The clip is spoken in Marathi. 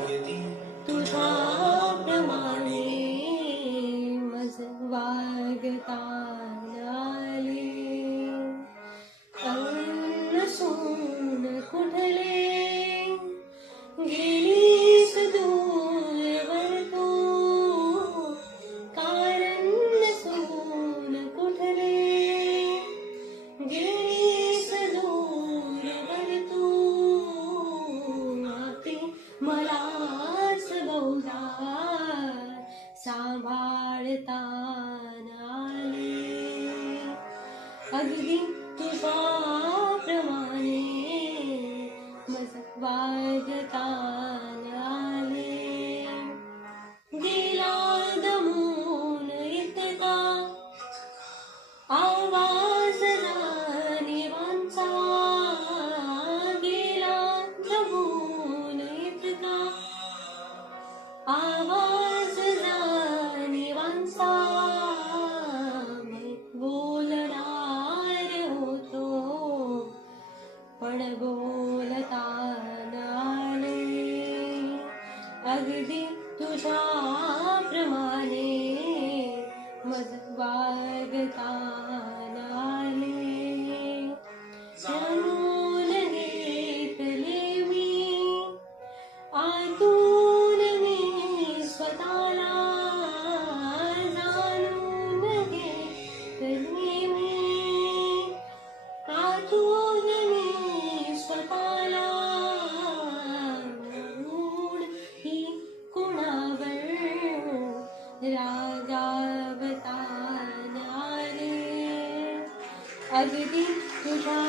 तुझ्या प्रमाणे मज वागता आले अन्न सोन कुठले गेलीस दूरवर तू कारण सोन कुठले गेलीस दूरवर तू आपे मलाच बहुधा सांभाळता आले अगदी तुझ्या प्रमाणे मज वागता आले दिला दमून इतका आवाज जाणीवांचा गेला दमून इतका आवाज जाणीवांचा बोलणार होतो पण बोलता आले अगदी तुझ्या प्रमाणे मज वागता आले जाणून घेतले मी आतून मी स्वतःला जाणून घेतले मी आतून मी स्वतःला म्हणून ही कुणावर रागावता आले अगदी तुझ्या